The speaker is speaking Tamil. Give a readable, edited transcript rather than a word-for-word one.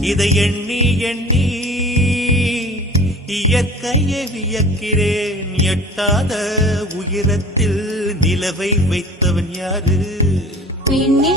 இதை எண்ணி எண்ணி இயற்கையை வியக்கிறேன். எட்டாத உயரத்தில் நிலவை வைத்தவன் யாரு? பெண்ணே